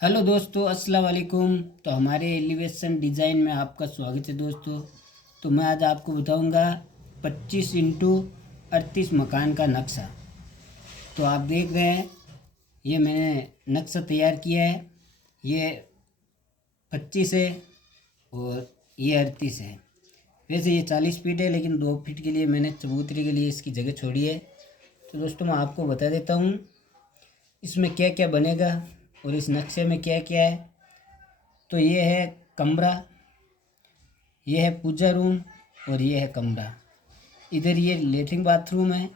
Hello दोस्तों, अस्सलाम वालेकुम। तो हमारे एलिवेशन डिज़ाइन में आपका स्वागत है दोस्तों। तो मैं आज आपको बताऊंगा 25x38 मकान का नक्शा। तो आप देख रहे हैं, ये मैंने नक्शा तैयार किया है। ये 25 है और ये 38 है। वैसे ये 40 फीट है, लेकिन 2 फीट के लिए मैंने चबूतरे के लिए इसकी जगह छोड़ी है। तो दोस्तों मैं आपको बता देता हूँ इसमें क्या क्या बनेगा और इस नक्शे में क्या क्या है। तो ये है कमरा, ये है पूजा रूम और ये है कमरा। इधर ये लेटरिन बाथरूम है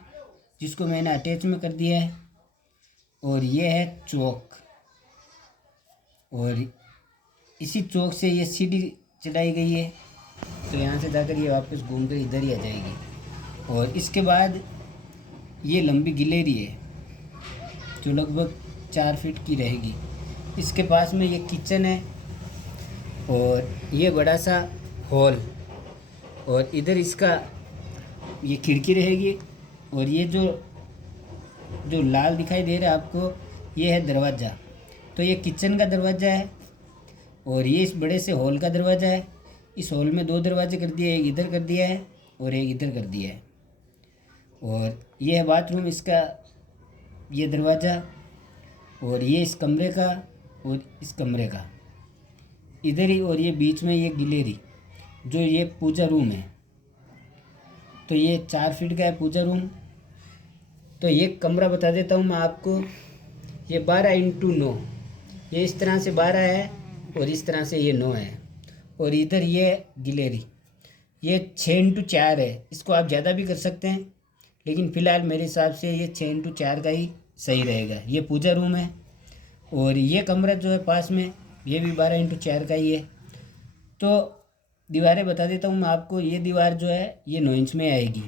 जिसको मैंने अटैच में कर दिया है। और ये है चौक, और इसी चौक से ये सीढ़ी चढ़ाई गई है। तो यहाँ से जाकर ये वापस घूम कर इधर ही आ जाएगी। और इसके बाद ये लंबी गिलेरी है जो लगभग 4 फीट की रहेगी। इसके पास में ये किचन है और ये बड़ा सा हॉल, और इधर इसका ये खिड़की रहेगी। और ये जो जो लाल दिखाई दे रहा है आपको, ये है दरवाज़ा। तो ये किचन का दरवाज़ा है और ये इस बड़े से हॉल का दरवाज़ा है। इस हॉल में 2 दरवाजे कर दिए, एक इधर कर दिया है और एक इधर कर दिया है। और ये है बाथरूम, इसका ये दरवाज़ा, और ये इस कमरे का और इस कमरे का इधर ही। और ये बीच में ये गिलेरी जो ये पूजा रूम है। तो ये 4 फीट का है पूजा रूम। तो ये कमरा बता देता हूँ मैं आपको। ये 12x9, ये इस तरह से 12 है और इस तरह से ये 9 है। और इधर ये गिलेरी, ये 6x4 है। इसको आप ज़्यादा भी कर सकते हैं, लेकिन फ़िलहाल मेरे हिसाब से ये 6x4 का ही सही रहेगा। ये पूजा रूम है। और ये कमरा जो है पास में, ये भी 12x4 का ही है। तो दीवारें बता देता हूँ मैं आपको। ये दीवार जो है ये 9 इंच में आएगी।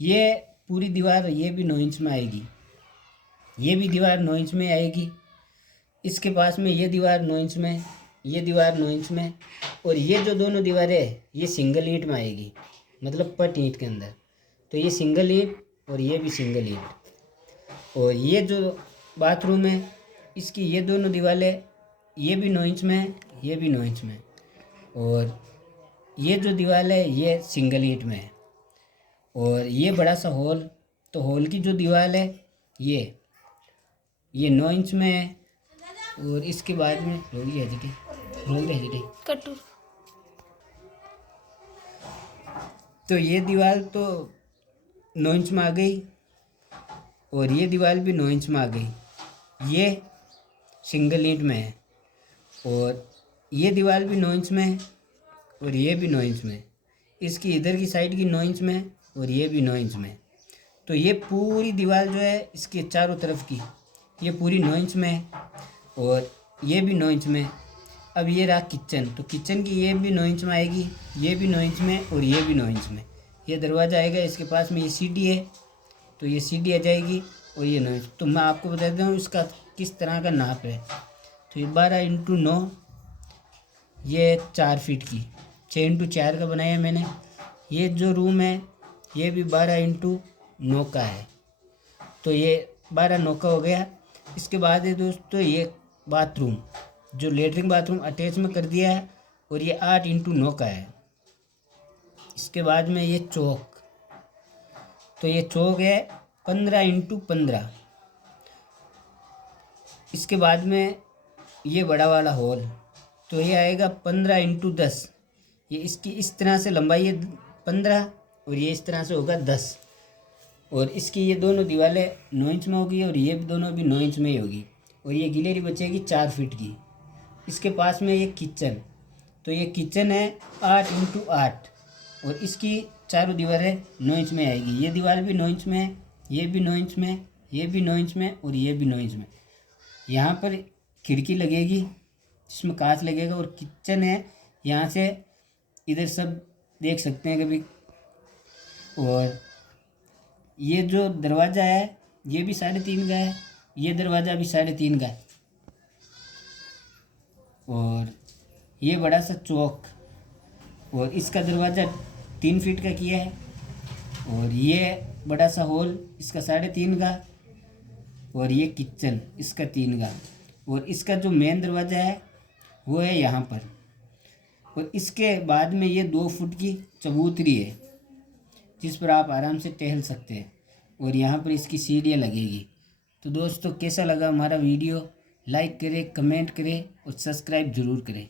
ये पूरी दीवार ये भी 9 इंच में आएगी। ये भी दीवार 9 इंच में आएगी। इसके पास में ये दीवार 9 इंच में, ये दीवार 9 इंच में। और ये जो दोनों दीवारें ये सिंगल ईंट में आएगी, मतलब पट ईंट के अंदर। तो ये सिंगल ईंट और ये भी सिंगल ईंट। और ये जो बाथरूम है इसकी ये दोनों दीवारें ये भी 9 इंच में है, ये भी 9 इंच में। और ये जो दीवार है ये सिंगल ईंट में है। और ये बड़ा सा हॉल, तो हॉल की जो दीवार है ये 9 इंच में है। और इसके बाद में कटु तो ये दीवार तो 9 इंच में आ गई और ये दीवार भी 9 इंच में आ गई। ये सिंगल ईंट में है। और ये दीवार भी 9 इंच में है और ये भी 9 इंच में है। इसकी इधर की साइड की 9 इंच में है और ये भी 9 इंच में है। तो ये पूरी दीवार जो है इसके चारों तरफ की ये पूरी 9 इंच में है और ये भी 9 इंच में है। अब ये रहा किचन, तो किचन की ये भी 9 इंच में आएगी, ये भी 9 इंच में और ये भी 9 इंच में। ये दरवाज़ा आएगा, इसके पास में ये सीढ़ी है, तो ये सीढ़ी आ जाएगी और ये 9 इंच। तो मैं आपको बता देता हूँ इसका किस तरह का नाप है। तो ये 12x9, ये 4 फीट की 6x4 का बनाया है मैंने। ये जो रूम है ये भी 12x9 का है। तो ये 12x9 का हो गया। इसके बाद है दोस्तों ये बाथरूम, जो लेटरिन बाथरूम अटैच में कर दिया है, और ये 8x9 का है। इसके बाद में ये चौक, तो ये चौक है 15x15। इसके बाद में ये बड़ा वाला हॉल, तो ये आएगा 15x10। ये इसकी इस तरह से लंबाई है 15 और ये इस तरह से होगा 10। और इसकी ये दोनों दीवारें 9 इंच में होगी और ये दोनों भी 9 इंच में ही होगी। और ये गिलेरी बचेगी 4 फीट की। इसके पास में ये किचन, तो ये किचन है 8x8 और इसकी चारों दीवारें 9 इंच में आएगी। ये दीवार भी 9 इंच में है, ये भी 9 इंच में, ये भी 9 इंच में और ये भी 9 इंच में। यहाँ पर खिड़की लगेगी जिसमें कांच लगेगा। और किचन है, यहाँ से इधर सब देख सकते हैं कभी। और ये जो दरवाज़ा है ये भी 3.5 का है, ये दरवाज़ा भी 3.5 का है। और ये बड़ा सा चौक, और इसका दरवाज़ा 3 फीट का किया है। और ये बड़ा सा हॉल इसका 3.5 का, और ये किचन इसका 3 का। और इसका जो मेन दरवाज़ा है वो है यहाँ पर। और इसके बाद में ये 2 फुट की चबूतरी है जिस पर आप आराम से टहल सकते हैं, और यहाँ पर इसकी सीढ़ियाँ लगेगी। तो दोस्तों कैसा लगा हमारा वीडियो, लाइक करें, कमेंट करें और सब्सक्राइब ज़रूर करें।